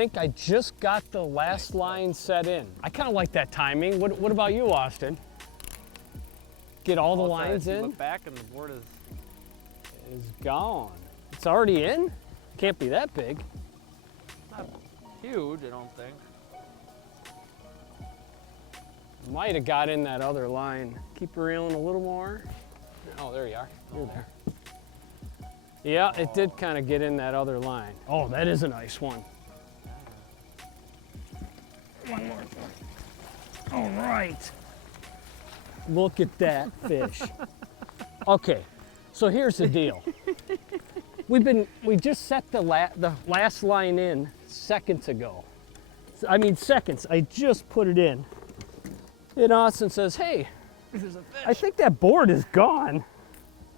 think I just got the last line set in. I kind of like that timing. What about you, Austin? Get all the lines in? Look back and the board is gone. It's already in? Can't be that big. not huge, I don't think. Might have got in that other line. Keep reeling a little more. Oh, there you are. You're there. Yeah, it did kind of get in that other line. Oh, that is a nice one. One more. All right. Look at that fish. Okay, so here's the deal. We just set the last line in seconds ago. I mean seconds. I just put it in. And Austin says, "Hey, There's a fish. I think that board is gone."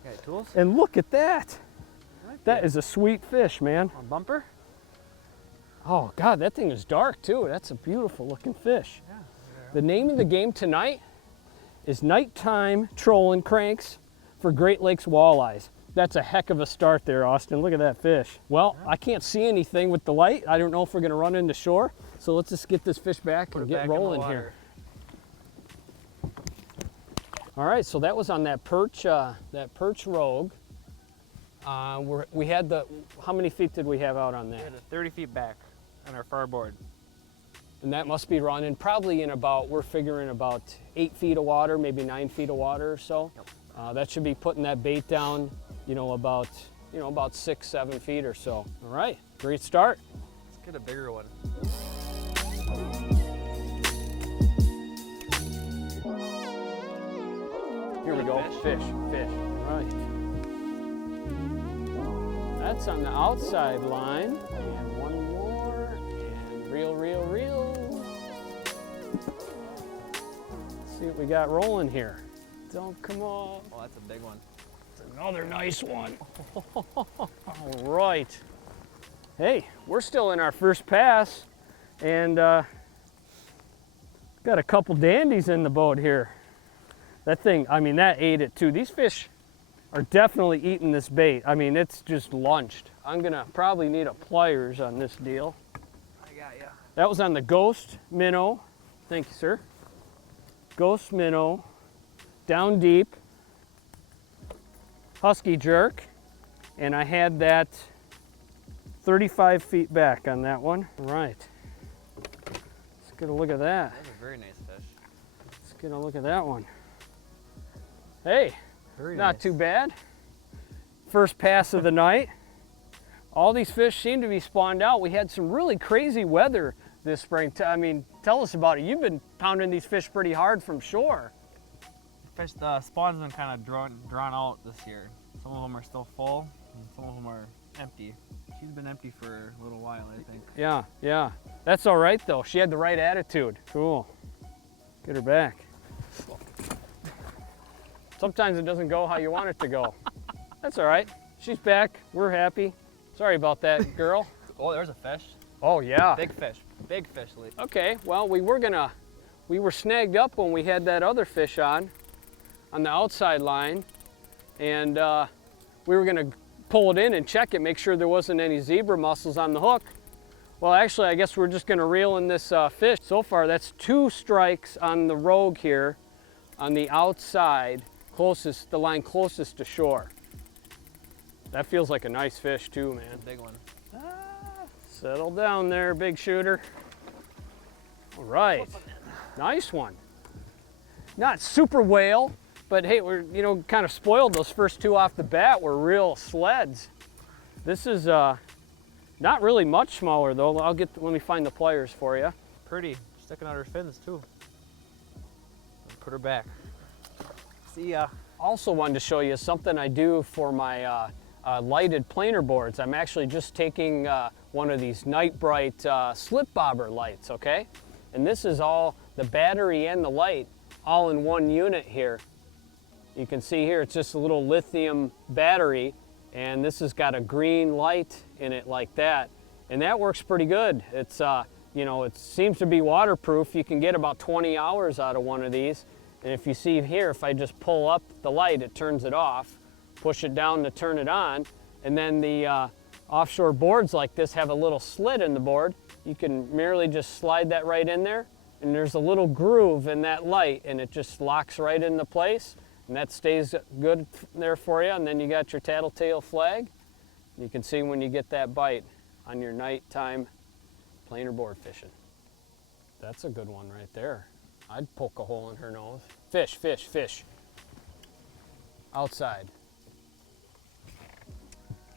Okay, tools? And look at that. That is a sweet fish, man. On bumper? Oh God, that thing is dark too. That's a beautiful looking fish. Yeah. The name of the game tonight is Nighttime Trolling Cranks for Great Lakes Walleyes. That's a heck of a start there, Austin. Look at that fish. Well, I can't see anything with the light. I don't know if we're gonna run into shore. So let's just get this fish back and get rolling here. All right, so that was on that perch rogue. We had how many feet did we have out on that? We had 30 feet back on our far board. And that must be running probably in about, we're figuring about 8 feet of water, maybe 9 feet of water or so. Yep. That should be putting that bait down, about 6, 7 feet or so. All right, great start. Let's get a bigger one. Here we go, fish. All right. That's on the outside line. And one more, and reel. Let's see what we got rolling here. Don't come off. Oh, that's a big one. It's another nice one. All right. Hey, we're still in our first pass, and got a couple dandies in the boat here. That thing, that ate it too. These fish are definitely eating this bait. It's just lunched. I'm gonna probably need a pliers on this deal. I got ya. That was on the Ghost Minnow. Thank you, sir. Ghost Minnow, down deep, husky jerk, and I had that 35 feet back on that one. All right. Let's get a look at that. That's a very nice fish. Let's get a look at that one. Hey, Very not nice. too bad. First pass of the night. All these fish seem to be spawned out. We had some really crazy weather this spring. Tell us about it. You've been pounding these fish pretty hard from shore. The spawn's been kind of drawn out this year. Some of them are still full, and some of them are empty. She's been empty for a little while, I think. Yeah. That's all right though. She had the right attitude. Cool. Get her back. Sometimes it doesn't go how you want it to go. That's all right. She's back. We're happy. Sorry about that, girl. Oh, there's a fish. Oh yeah. Big fish, Lee. Okay, well, we were snagged up when we had that other fish on the outside line, and we were gonna pull it in and check it, make sure there wasn't any zebra mussels on the hook. Well, actually, I guess we're just gonna reel in this fish. So far, that's 2 strikes on the rogue here, on the outside, the line closest to shore. That feels like a nice fish too, man. Big one. Settle down there, big shooter. All right, nice one. Not super whale, but hey, we're kind of spoiled. Those first 2 off the bat were real sleds. This is not really much smaller though. Let me find the pliers for you. Pretty, sticking out her fins too. Put her back. See ya. Also wanted to show you something I do for my lighted planer boards. I'm actually just taking one of these Night Bright slip bobber lights, okay? And this is all the battery and the light all in one unit here. You can see here it's just a little lithium battery, and this has got a green light in it like that, and that works pretty good. It's it seems to be waterproof. You can get about 20 hours out of one of these. And if you see here, if I just pull up the light, it turns it off, push it down to turn it on, and then the offshore boards like this have a little slit in the board. you can merely just slide that right in there, and there's a little groove in that light, and it just locks right into place, and that stays good there for you. And then you got your tattletale flag. You can see when you get that bite on your nighttime planer board fishing. That's a good one right there. I'd poke a hole in her nose. Fish, fish, fish. Outside.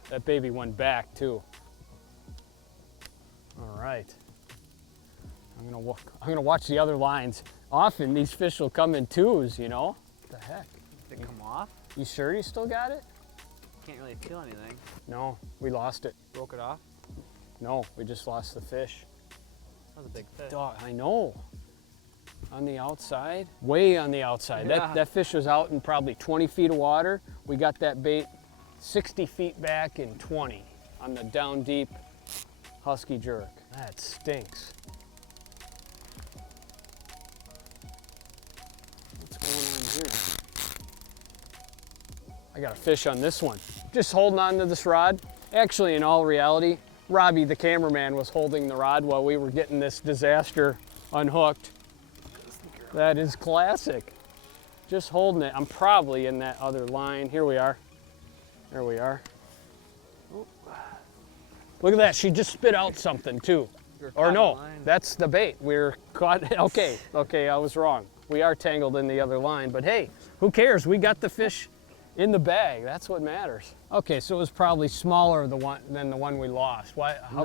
That baby went back too. All right. I'm gonna watch the other lines. Often these fish will come in twos, you know? What the heck? Did it come off? You sure you still got it? Can't really feel anything. No, we lost it. Broke it off? No, we just lost the fish. That was a big fish. Dog, I know. On the outside, way on the outside. Yeah. That fish was out in probably 20 feet of water. We got that bait 60 feet back in 20 on the down deep husky jerk. That stinks. What's going on here? I got a fish on this one. Just holding on to this rod. Actually, in all reality, Robbie, the cameraman, was holding the rod while we were getting this disaster unhooked. That is classic. Just holding it. I'm probably in that other line. Here we are. There we are. Oh. Look at that. She just spit out something too. Or no, that's the bait. We're caught. Okay, I was wrong. We are tangled in the other line, but hey, who cares? We got the fish in the bag. That's what matters. Okay, so it was probably smaller than the one we lost. Why? How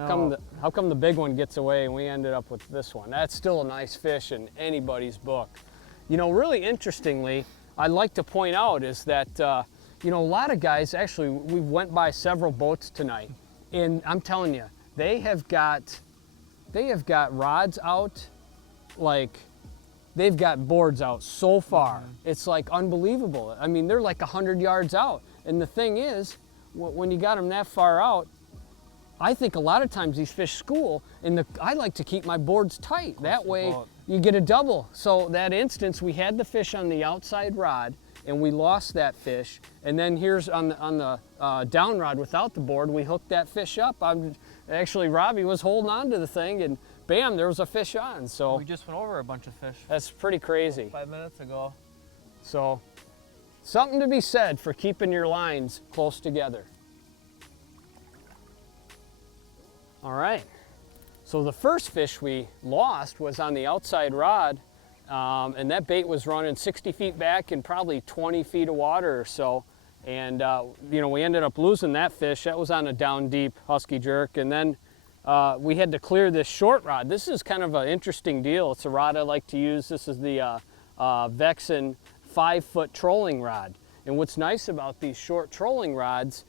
come the big one gets away and we ended up with this one? That's still a nice fish in anybody's book. You know, really interestingly, I'd like to point out is that you know, a lot of guys, actually, we went by several boats tonight, and I'm telling you, they have got rods out, like they've got boards out so far. It's like unbelievable. I mean, they're like 100 yards out. And the thing is, when you got them that far out, I think a lot of times these fish school, and I like to keep my boards tight. That way you get a double. So that instance, we had the fish on the outside rod, and we lost that fish. And then here's on the down rod without the board, we hooked that fish up. Actually, Robbie was holding on to the thing, and bam, there was a fish on. So we just went over a bunch of fish. That's pretty crazy. 5 minutes ago. So something to be said for keeping your lines close together. All right. So the first fish we lost was on the outside rod, and that bait was running 60 feet back in probably 20 feet of water or so. And you know, we ended up losing that fish. That was on a down deep husky jerk. And then we had to clear this short rod. This is kind of an interesting deal. It's a rod I like to use. This is the Vexen 5-foot trolling rod. And what's nice about these short trolling rods,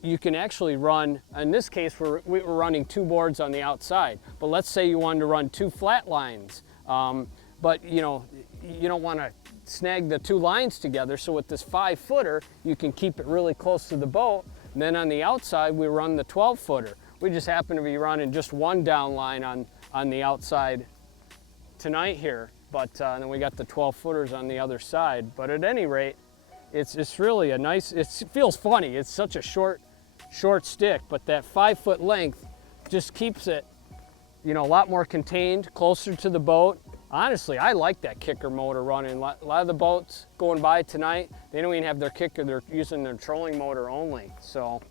you can actually run, in this case we were running 2 boards on the outside, but let's say you wanted to run 2 flat lines, but you know, you don't want to snag the 2 lines together, so with this 5-footer you can keep it really close to the boat. And then on the outside we run the 12-footer. We just happen to be running just 1 down line on the outside tonight here, but then we got the 12-footers on the other side. But at any rate, it's really a nice, it feels funny. It's such a short stick, but that 5-foot length just keeps it, you know, a lot more contained, closer to the boat. Honestly, I like that kicker motor running. A lot of the boats going by tonight, they don't even have their kicker, they're using their trolling motor only. So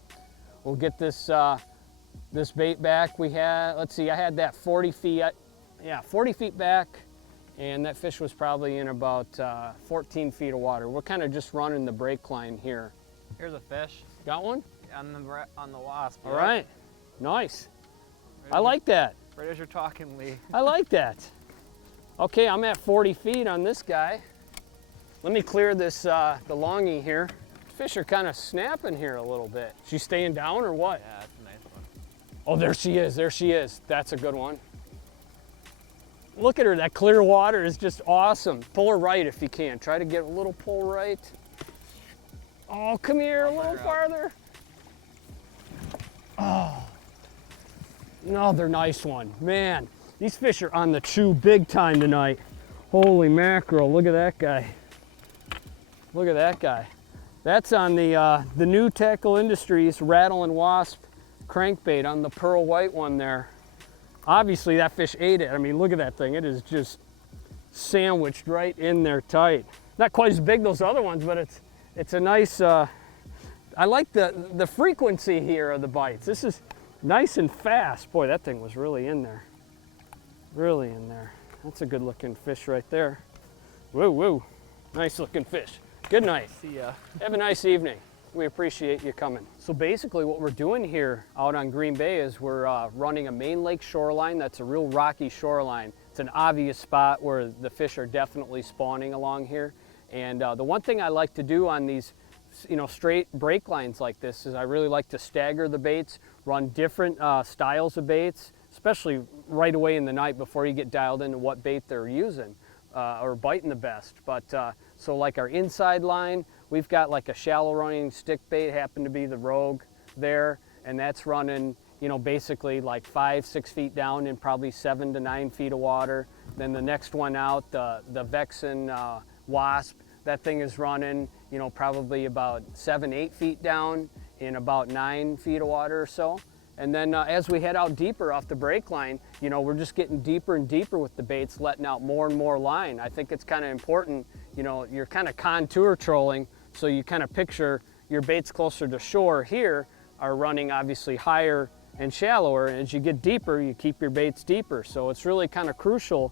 we'll get this this bait back. We had, let's see, I had that 40 feet, yeah, 40 feet back, and that fish was probably in about 14 feet of water. We're kind of just running the brake line here. Here's a fish. Got one? On the wasp. All right, nice. I like that. Right as you're talking, Lee. I like that. Okay, I'm at 40 feet on this guy. Let me clear this, the longie here. Fish are kind of snapping here a little bit. She's staying down or what? Yeah, that's a nice one. Oh, there she is, there she is. That's a good one. Look at her, that clear water is just awesome. Pull her right if you can. Try to get a little pull right. Oh, come here a little farther. Oh, another nice one. Man, these fish are on the chew big time tonight. Holy mackerel, look at that guy. Look at that guy. That's on the new Tackle Industries Rattle and Wasp crankbait on the pearl white one there. Obviously that fish ate it. I mean, look at that thing. It is just sandwiched right in there tight. Not quite as big those other ones, but it's a nice, I like the frequency here of the bites. This is nice and fast. Boy, that thing was really in there. Really in there. That's a good looking fish right there. Woo, woo. Nice looking fish. Good night. See ya. Have a nice evening. We appreciate you coming. So basically what we're doing here out on Green Bay is we're running a main lake shoreline. That's a real rocky shoreline. It's an obvious spot where the fish are definitely spawning along here. And the one thing I like to do on these straight break lines like this is I really like to stagger the baits, run different styles of baits, especially right away in the night before you get dialed into what bait they're using or biting the best. But so like our inside line, we've got like a shallow running stick bait, happen to be the Rogue there, and that's running, basically like 5-6 feet down in probably 7 to 9 feet of water. Then the next one out, the Vexen Wasp, that thing is running, probably about 7-8 feet down in about 9 feet of water or so. And then as we head out deeper off the break line, we're just getting deeper and deeper with the baits, letting out more and more line. I think it's kind of important, you're kind of contour trolling, so you kind of picture your baits closer to shore here are running obviously higher and shallower, and as you get deeper, you keep your baits deeper. So it's really kind of crucial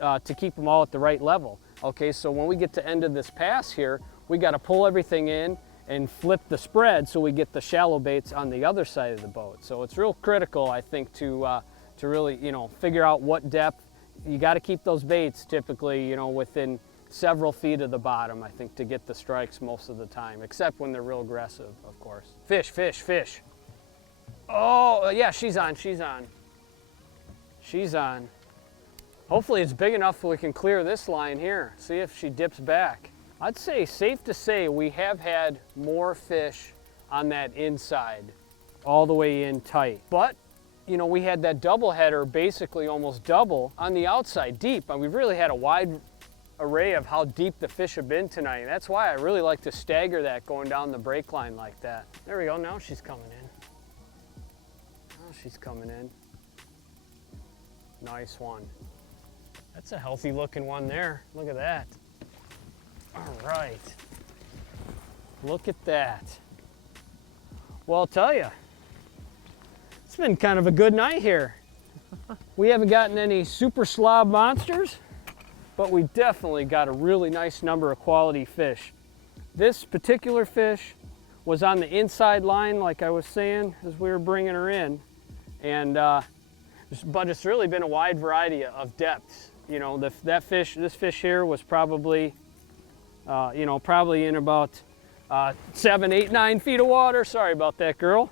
to keep them all at the right level. Okay, so when we get to end of this pass here, we got to pull everything in and flip the spread so we get the shallow baits on the other side of the boat. So it's real critical, I think, to really, figure out what depth. You got to keep those baits typically, within several feet of the bottom, I think, to get the strikes most of the time, except when they're real aggressive, of course. Fish, fish, fish. Oh, yeah, she's on, she's on. She's on. Hopefully it's big enough so we can clear this line here. See if she dips back. I'd say, safe to say, we have had more fish on that inside, all the way in tight. But, we had that double header, basically almost double, on the outside, deep. And we've really had a wide array of how deep the fish have been tonight. And that's why I really like to stagger that going down the break line like that. There we go, now she's coming in. Now she's coming in. Nice one. That's a healthy looking one there. Look at that. All right. Look at that. Well, I'll tell you, it's been kind of a good night here. We haven't gotten any super slob monsters, but we definitely got a really nice number of quality fish. This particular fish was on the inside line, like I was saying, as we were bringing her in. And, but it's really been a wide variety of depths. This fish here was probably, probably in about 7, 8, 9 feet of water. Sorry about that, girl.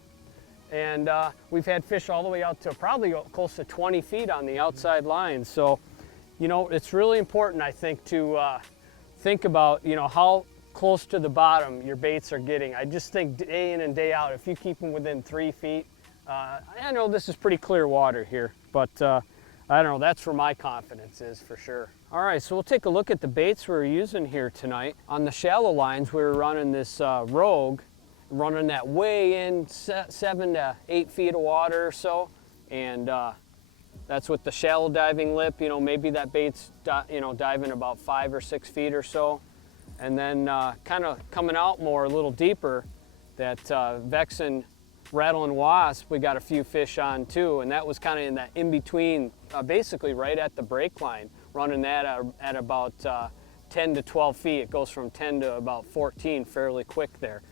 And we've had fish all the way out to probably close to 20 feet on the outside line. So, it's really important, I think, to think about, how close to the bottom your baits are getting. I just think day in and day out, if you keep them within 3 feet, I know this is pretty clear water here, but I don't know, that's where my confidence is for sure. All right, so we'll take a look at the baits we're using here tonight. On the shallow lines, we were running this Rogue, running that way in 7 to 8 feet of water or so, and that's with the shallow diving lip. Maybe that bait's diving about 5 or 6 feet or so, and then kind of coming out more, a little deeper, that Vexen Rattle and Wasp, we got a few fish on too, and that was kind of in that in-between, basically right at the break line, running that at about 10 to 12 feet. It goes from 10 to about 14 fairly quick there.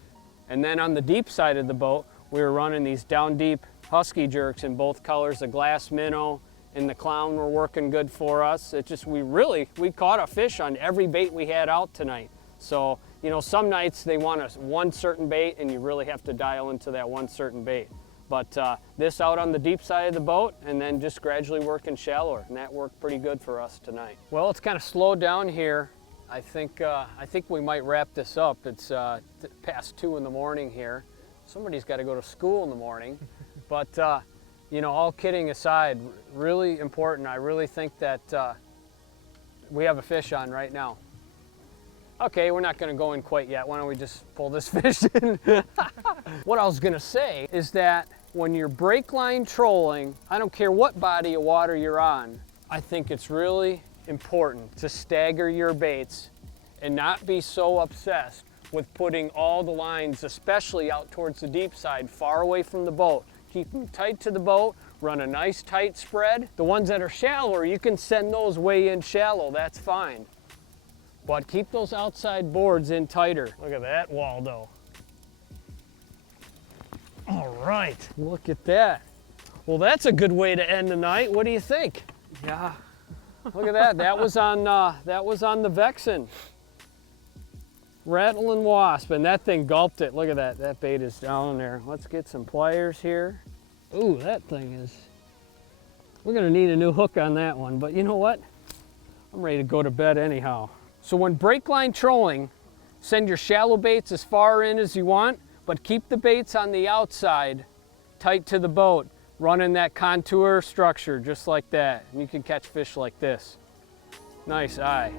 And then on the deep side of the boat, we were running these down deep husky jerks in both colors. The glass minnow and the clown were working good for us. It just, we caught a fish on every bait we had out tonight. So, some nights they want one certain bait and you really have to dial into that one certain bait. But this out on the deep side of the boat and then just gradually working shallower, and that worked pretty good for us tonight. Well, it's kind of slowed down here. I think we might wrap this up. It's past 2 in the morning here. Somebody's got to go to school in the morning. But, all kidding aside, really important. I really think that we have a fish on right now. Okay, we're not going to go in quite yet. Why don't we just pull this fish in? What I was going to say is that when you're break line trolling, I don't care what body of water you're on, I think it's really important to stagger your baits and not be so obsessed with putting all the lines, especially out towards the deep side, far away from the boat. Keep them tight to the boat, run a nice tight spread. The ones that are shallower, you can send those way in shallow, that's fine. But keep those outside boards in tighter. Look at that, Waldo. All right, look at that. Well, that's a good way to end the night. What do you think? Yeah. Look at that. That was on the Vexen. Rattle and wasp, and that thing gulped it. Look at that. That bait is down there. Let's get some pliers here. Ooh, that thing is. We're gonna need a new hook on that one, but you know what? I'm ready to go to bed anyhow. So when break line trolling, send your shallow baits as far in as you want, but keep the baits on the outside tight to the boat, running that contour structure just like that. And you can catch fish like this. Nice eye.